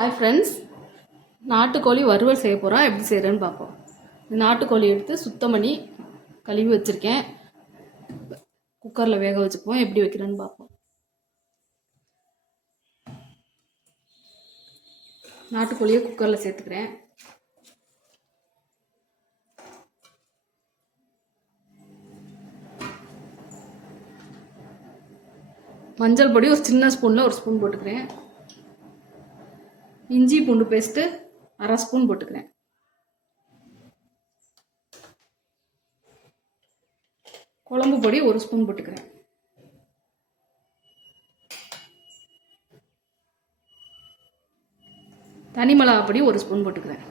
Hi friends, நாட்டுக்கோழி வறுவல் செய்ய போகிறோம். எப்படி செய்கிறேன்னு பார்ப்போம். நாட்டுக்கோழி எடுத்து சுத்தம் பண்ணி கழுவி வச்சுருக்கேன். குக்கரில் வேக வச்சுக்குவோம். எப்படி வைக்கிறேன்னு பார்ப்போம். நாட்டுக்கோழியை குக்கரில் சேர்த்துக்கிறேன். மஞ்சள் பொடி ஒரு சின்ன ஸ்பூனில் ஒரு ஸ்பூன் போட்டுக்கிறேன். இஞ்சி பூண்டு பேஸ்ட்டு அரை ஸ்பூன் போட்டுக்கிறேன். குழம்பு பொடி ஒரு ஸ்பூன் போட்டுக்கிறேன். தனி மிளகா பொடி ஒரு ஸ்பூன் போட்டுக்கிறேன்.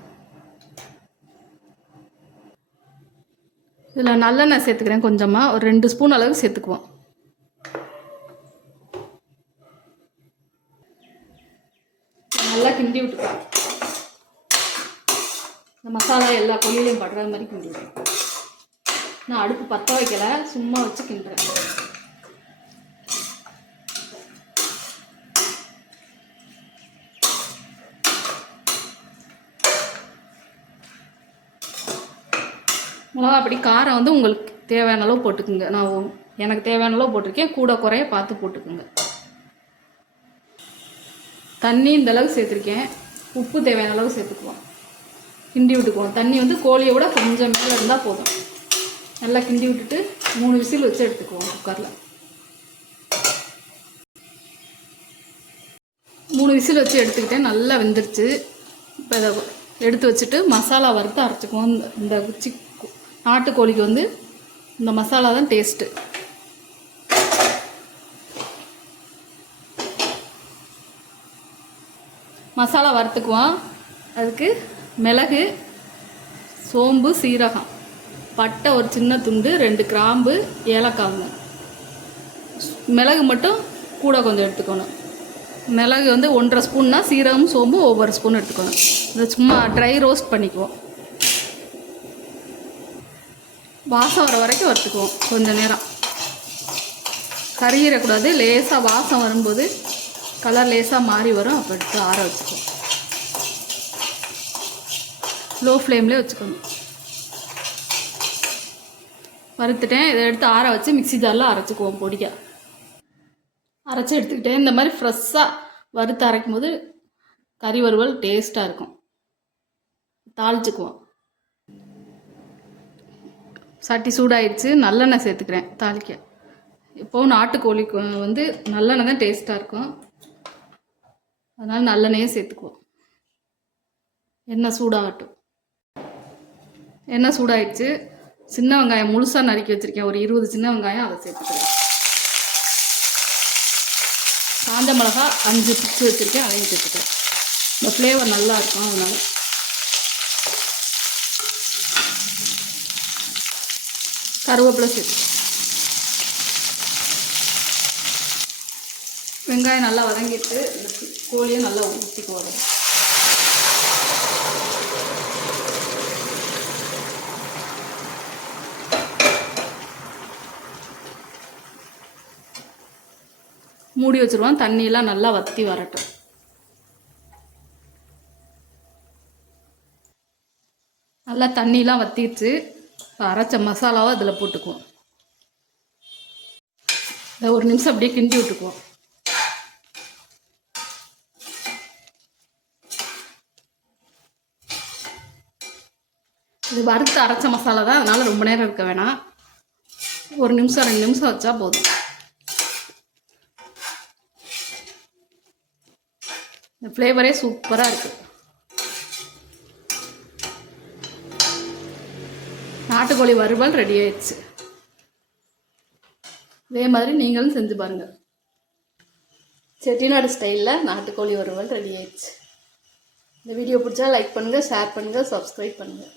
இதில் நல்லெண்ணெய் சேர்த்துக்கிறேன். கொஞ்சமாக ஒரு 2 ஸ்பூன் அளவு சேர்த்துக்குவோம். நல்லா கிண்டி விட்டுக்கலாம். இந்த மசாலா எல்லா கோழிலையும் படுற மாதிரி கிண்டி விட்டுருக்கேன். நான் அடுப்பு பற்ற வைக்கலை, சும்மா வச்சு கிண்டுறேன். மிளகா அப்படி காரம் வந்து உங்களுக்கு தேவையான அளவு போட்டுக்குங்க. நான் எனக்கு தேவையான அளவு போட்டிருக்கேன். கூட குறைய பார்த்து போட்டுக்குங்க. தண்ணி இந்த அளவு சேர்த்துருக்கேன். உப்பு தேவையான அளவு சேர்த்துக்குவோம். கிண்டி விட்டுக்குவோம். தண்ணி வந்து கோழியை விட கொஞ்சம் மேலே இருந்தால் போதும். நல்லா கிண்டி விட்டுட்டு 3 விசில் வச்சு எடுத்துக்குவோம். குக்கரில் 3 விசில் வச்சு எடுத்துக்கிட்டேன். நல்லா வெந்துருச்சு. இப்போ இதை எடுத்து வச்சுட்டு மசாலா வறுத்து அரைச்சிக்குவோம். இந்த நாட்டுக்கோழிக்கு வந்து இந்த மசாலா தான் டேஸ்ட்டு. மசாலா வறுத்துக்குவோம். அதுக்கு மிளகு, சோம்பு, சீரகம், பட்டை ஒரு சின்ன துண்டு, 2 கிராம்பு, ஏலக்காய். மிளகு மட்டும் கூட கொஞ்சம் எடுத்துக்கணும். மிளகு வந்து 1.5 ஸ்பூன்னா சீரகம் சோம்பு ஒவ்வொரு ஸ்பூன் எடுத்துக்கணும். இதை சும்மா ட்ரை ரோஸ்ட் பண்ணிக்குவோம். வாசம் வர வரைக்கும் வறுத்துக்குவோம். கொஞ்சம் நேரம் கறியிடக்கூடாது. லேசாக வாசம் வரும்போது கலர் லேசாக மாறி வரும். அப்போ எடுத்து ஆற வச்சுக்கணும். லோ ஃப்ளேம்லேயே வச்சுக்கணும். வறுத்துட்டேன். இதை எடுத்து ஆற வச்சு மிக்ஸி ஜாரில் அரைச்சிக்குவோம். பொடியாக அரைச்சி எடுத்துக்கிட்டேன். இந்த மாதிரி ஃப்ரெஷ்ஷாக வறுத்து அரைக்கும் போது கறி வறுவல் டேஸ்ட்டாக இருக்கும். தாளிச்சுக்குவோம். சட்டி சூடாயிடுச்சு. நல்லெண்ணெய் சேர்த்துக்கிறேன் தாளிக்க. இப்போது நாட்டுக்கோழிக்கு வந்து நல்லெண்ணெய் தான் டேஸ்ட்டாக இருக்கும். அதனால் நல்லெண்ணெயே சேர்த்துக்குவோம். எண்ணெய் சூடாகட்டும். எண்ணெய் சூடாயிடுச்சு. சின்ன வெங்காயம் முழுசாக நறுக்கி வச்சுருக்கேன். ஒரு 20 சின்ன வெங்காயம் அதை சேர்த்துக்கிறேன். காஞ்ச மிளகா 5 பிச்சு வச்சுருக்கேன். அதையும் சேர்த்துக்கிறேன். இந்த ஃப்ளேவர் நல்லா இருக்கும். அதனால் கருவேப்பிலை சேர்த்து வெங்காயம் நல்லா வதங்கிட்டு கோழியை நல்லா ஊற்றிக்குவோம். மூடி வச்சுருவோம். தண்ணியெல்லாம் நல்லா வற்றி வரட்டும். நல்லா தண்ணியெலாம் வற்றிடுச்சு. அரைச்ச மசாலாவை அதில் போட்டுக்குவோம். இதை 1 நிமிஷம் அப்படியே கிண்டி விட்டுக்குவோம். இது வறுத்து அரைச்ச மசாலா தான், அதனால் ரொம்ப நேரம் இருக்க வேணாம். 1 நிமிஷம் 2 நிமிஷம் வச்சா போதும். இந்த ஃப்ளேவரே சூப்பராக இருக்குது. நாட்டுக்கோழி வறுவல் ரெடி ஆயிடுச்சு. இதே மாதிரி நீங்களும் செஞ்சு பாருங்கள். செட்டிநாடு ஸ்டைலில் நாட்டுக்கோழி வறுவல் ரெடி ஆயிடுச்சு. இந்த வீடியோ பிடிச்சா லைக் பண்ணுங்கள், ஷேர் பண்ணுங்கள், சப்ஸ்கிரைப் பண்ணுங்கள்.